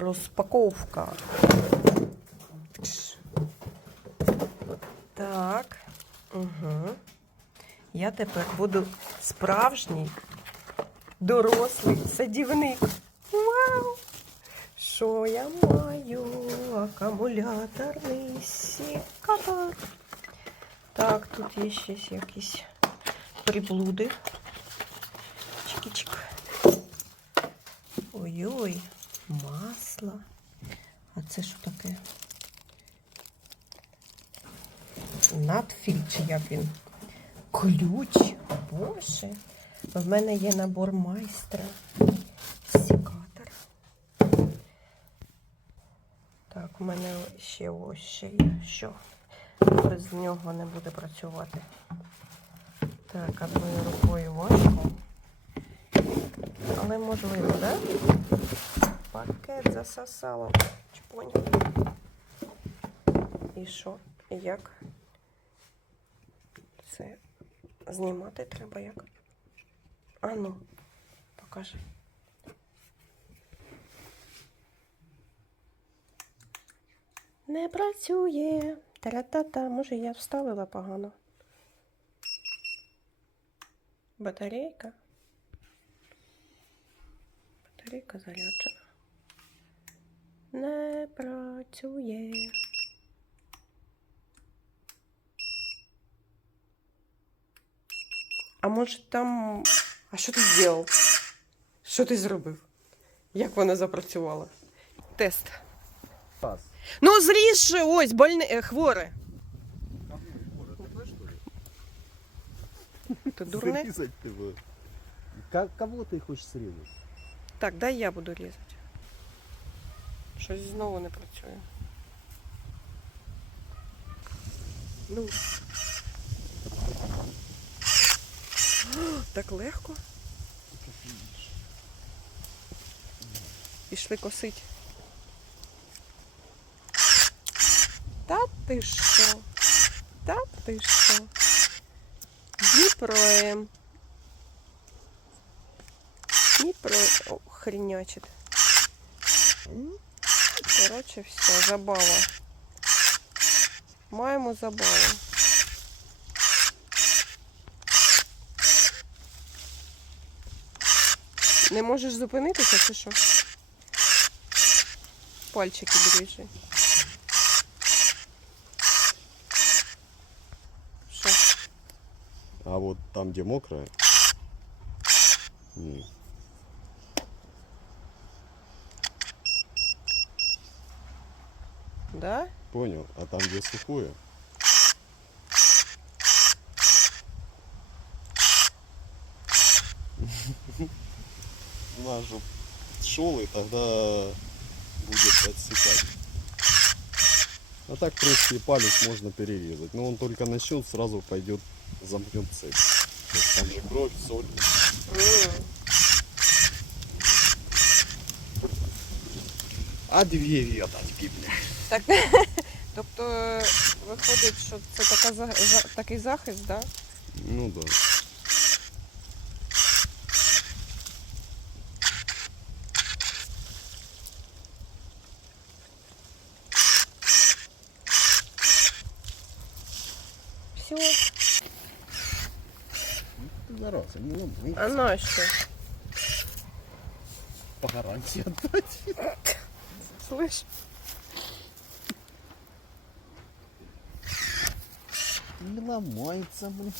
Розпаковка. Так. Угу. Я тепер буду справжній дорослий садівник. Вау! Що я маю? Акумуляторний сікатор. Так, тут є ще якісь приблуди. Чики-чик. Ой-ой, масло. А це що таке? Надфіль, чи як він? Ключ. Боже. В мене є набор майстра. Секатор. Так, у мене ще ось ще є. Що? Без нього не буде працювати. Так, одною рукою важко. Але можливо, так? Да? Пакет засосало. Чпонь. І що? І як? Це знімати треба як? А ну, покажи. Не працює. Тара-та-та. Може я вставила погано. Батарейка. Батарейка заряджена Не працює. А може там. А що ти зробив? Що ти зробив? Як вона запрацювала? Тест. Раз. Ну, зріж ось больне е, хворе. Ти дурне? Зарезать ты бы. Ка- Кого ты хочешь срезать? Так, дай я буду різати. Щось знову не працює. Ну. Так легко. Пішли косить. Та ти що? Та ти що? Дніпроем. Дніпро О, хренячить. Коротше, все, забава. Маємо забаву. Не можеш зупинитися чи що? Пальчики бережи. Що? А вот там, где мокрая. м, Да? Понял. А там, где сухое. Наш шел и тогда будет отсекать. А так, в принципе, палец можно перерезать. Но он только начнет, сразу пойдет, замкнет цепь. Там же кровь, соль. А две веточки, бля. Так, тобто виходить, що це така, за- за- такий захист, да? Ну да. Все. Зараза, ну, ну, А на що? по гарантии отдать. Слышь? Не ломается, блин.